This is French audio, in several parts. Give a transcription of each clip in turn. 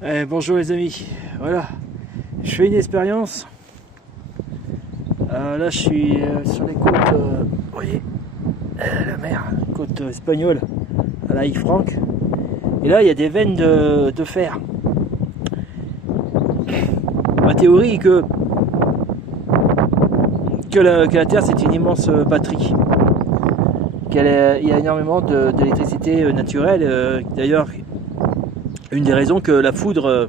Bonjour les amis, voilà, je fais une expérience. Là je suis sur les côtes, vous voyez, la mer, côte espagnole, à la Franc. Et là il y a des veines de fer. Ma théorie est que la Terre c'est une immense batterie. Il y a énormément d'électricité naturelle. D'ailleurs, une des raisons que la foudre,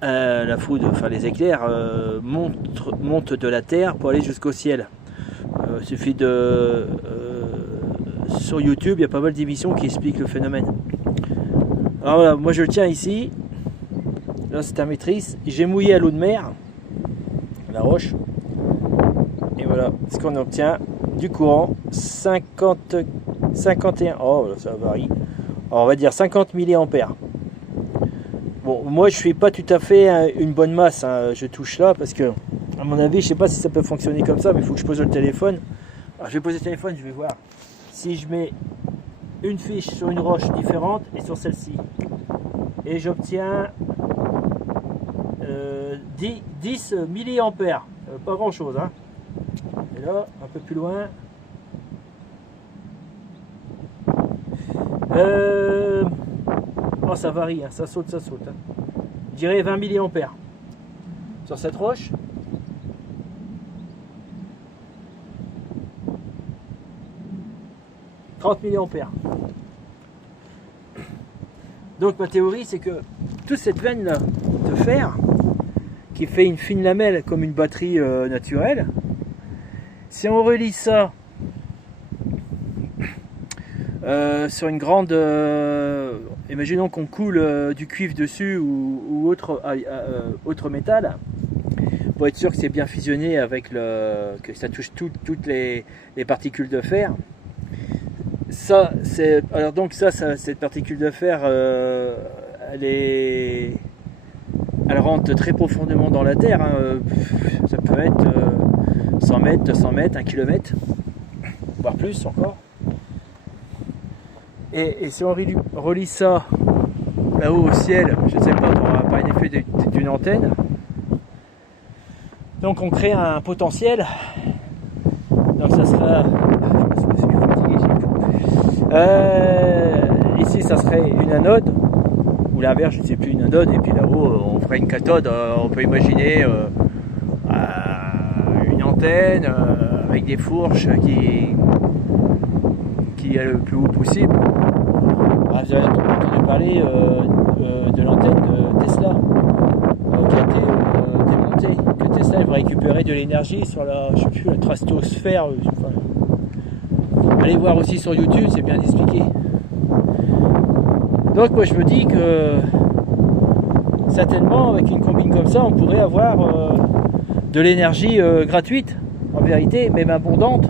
enfin les éclairs, montent de la terre pour aller jusqu'au ciel. Il suffit de... sur YouTube, il y a pas mal d'émissions qui expliquent le phénomène. Alors voilà, moi je le tiens ici. Là c'est un maîtrise. J'ai mouillé à l'eau de mer, la roche. Et voilà ce qu'on obtient. Du courant, 51, oh ça varie. Alors, on va dire 50 milliampères. Bon, moi je fais pas tout à fait une bonne masse, hein. Je touche là parce que, à mon avis, je sais pas si ça peut fonctionner comme ça, mais il faut que je pose le téléphone. Alors, je vais poser le téléphone, je vais voir si je mets une fiche sur une roche différente et sur celle-ci. Et j'obtiens 10 milliampères, pas grand chose, hein. Et là, un peu plus loin. Oh, ça varie, hein, ça saute. Hein. Je dirais 20 milliampères. Sur cette roche. « 30 milliampères. Donc ma théorie c'est que toute cette veine là de fer qui fait une fine lamelle comme une batterie naturelle, si on relie ça sur une grande... imaginons qu'on coule du cuivre dessus ou autre métal, pour être sûr que c'est bien fusionné avec que ça touche toutes les particules de fer. Cette particule de fer, elle rentre très profondément dans la terre, hein. Ça peut être 100 mètres, 200 mètres, 1 km, voire plus encore. Et si on relie ça là-haut au ciel, je ne sais pas, par un effet d'une antenne, donc on crée un potentiel. Donc ça sera... ici ça serait une anode, ou l'inverse, je ne sais plus, une anode, et puis là-haut on ferait une cathode. On peut imaginer une antenne avec des fourches qui est le plus haut possible. Vous avez entendu parler de l'antenne de Tesla qui a été démontée, que Tesla va récupérer de l'énergie sur la stratosphère. Allez voir aussi sur YouTube, c'est bien expliqué. Donc moi je me dis que certainement avec une combine comme ça on pourrait avoir de l'énergie gratuite, en vérité, même abondante,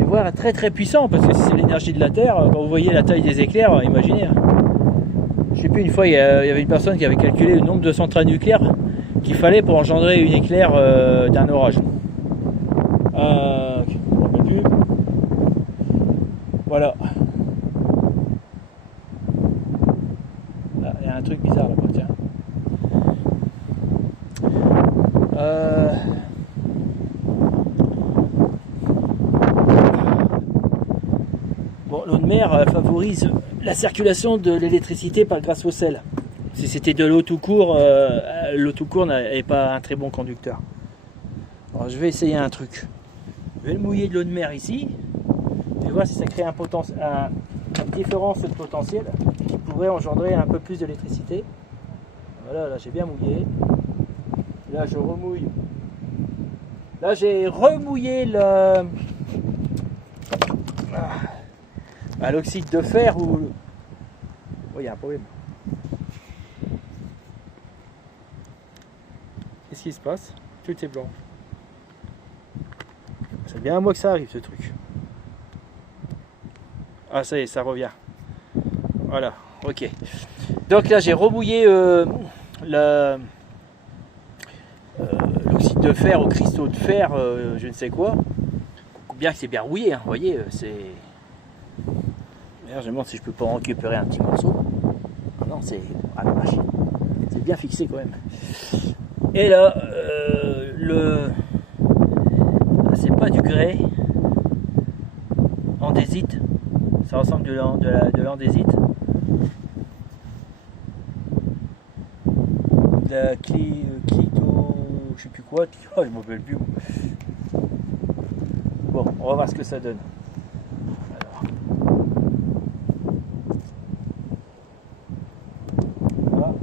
et voire très très puissant, parce que si c'est l'énergie de la Terre, quand vous voyez la taille des éclairs, imaginez. Je sais plus, une fois il y avait une personne qui avait calculé le nombre de centrales nucléaires qu'il fallait pour engendrer une éclair d'un orage. Voilà. Là, il y a un truc bizarre là-bas, tiens. Bon, l'eau de mer favorise la circulation de l'électricité grâce au sel. Si c'était de l'eau tout court, n'est pas un très bon conducteur. Alors je vais essayer un truc. Je vais le mouiller de l'eau de mer ici. Et voir si ça crée une différence de potentiel qui pourrait engendrer un peu plus d'électricité. Voilà, là j'ai bien mouillé. Là je remouille. Là j'ai remouillé l'oxyde de fer ou... Oh, il y a un problème. Qu'est-ce qui se passe? Tout est blanc. C'est bien à moi que ça arrive ce truc. Ah ça y est, ça revient. Voilà, ok. Donc là j'ai remouillé l'oxyde de fer au cristaux de fer, je ne sais quoi. Bien que c'est bien rouillé, hein, vous voyez, c'est... D'ailleurs je me demande si je peux pas en récupérer un petit morceau. Ah non, c'est... Ah la vache. C'est bien fixé quand même. Et là, c'est pas du grès andésite, ça ressemble de l'andésite. De la clito, je sais plus quoi, je m'en rappelle plus. Bon, on va voir ce que ça donne. Alors. Voilà.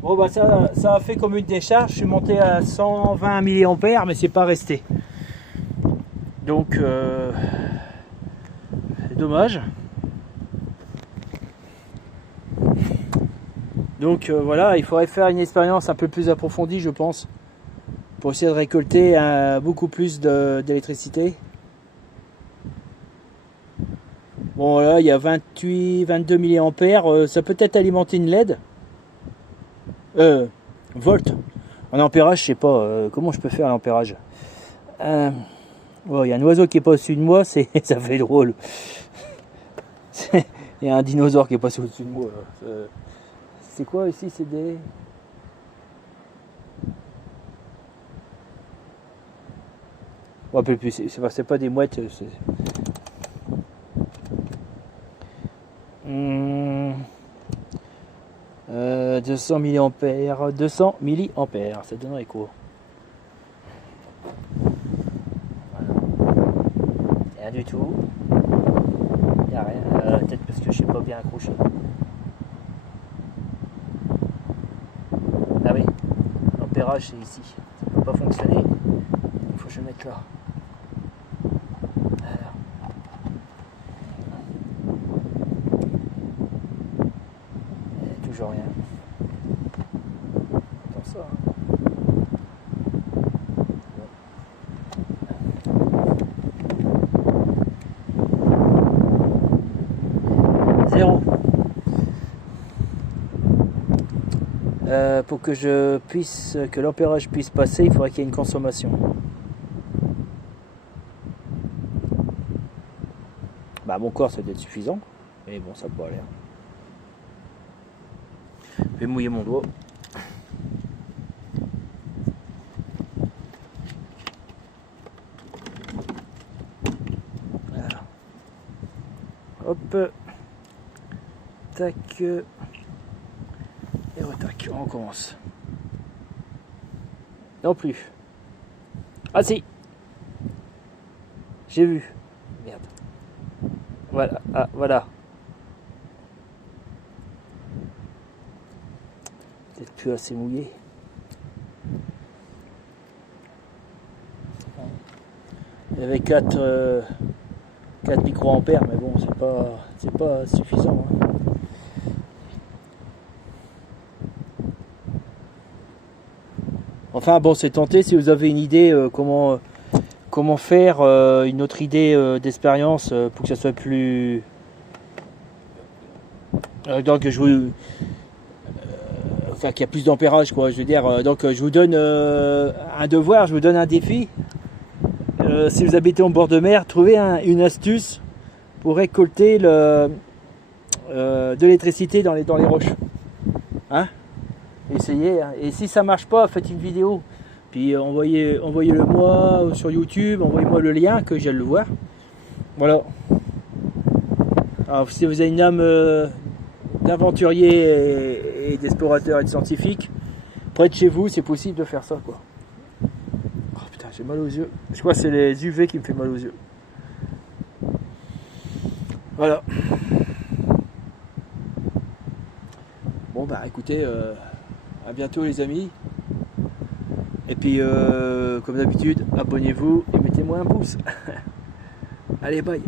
Bon bah ça a fait comme une décharge, je suis monté à 120 mA mais c'est pas resté. Donc c'est dommage. Donc voilà, il faudrait faire une expérience un peu plus approfondie je pense, pour essayer de récolter beaucoup plus d'électricité. Bon là il y a 22 mA, ça peut être alimenter une LED. Volt. En ampérage, je sais pas comment je peux faire l'ampérage. Il y a un oiseau qui est pas au-dessus de moi, ça fait drôle. Il y a un dinosaure qui est passé au-dessus de moi. C'est quoi ici? C'est des... On rappelle plus, c'est pas des mouettes. 200 mA, 200 mA, ça donnerait quoi? Voilà. Rien du tout. Il n'y a rien. Peut-être parce que je sais pas bien accrocher. Ah oui, l'ampérage c'est ici. Ça ne peut pas fonctionner. Il faut que je mette là. Voilà. Toujours rien. Attends ça. Zéro. Pour que l'ampérage puisse passer, il faudrait qu'il y ait une consommation. Bah mon corps ça doit être suffisant, mais bon ça peut aller. Je vais mouiller mon doigt. Voilà. Hop. Tac. Et retac. On recommence. Non plus. Ah si. J'ai vu. Merde. Voilà. Ah voilà. Peut-être plus assez mouillé. Il y avait 4 microampères, mais bon, c'est pas suffisant. Hein. Enfin bon, c'est tenté. Si vous avez une idée comment faire une autre idée d'expérience pour que ça soit plus donc je vous enfin qu'il y a plus d'ampérage quoi, je veux dire. Donc je vous donne un devoir, je vous donne un défi. Si vous habitez en bord de mer, trouvez une astuce pour récolter de l'électricité dans les roches. Hein? Essayez. Hein. Et si ça marche pas, faites une vidéo. Puis envoyez-le moi sur YouTube, envoyez-moi le lien que j'aille le voir. Voilà. Alors si vous avez une âme d'aventurier et d'explorateur et de scientifique, près de chez vous, c'est possible de faire ça quoi. Oh putain, j'ai mal aux yeux. Je crois que c'est les UV qui me fait mal aux yeux. Voilà. Bon bah écoutez, à bientôt les amis. Et puis comme d'habitude, abonnez-vous et mettez-moi un pouce. Allez, bye.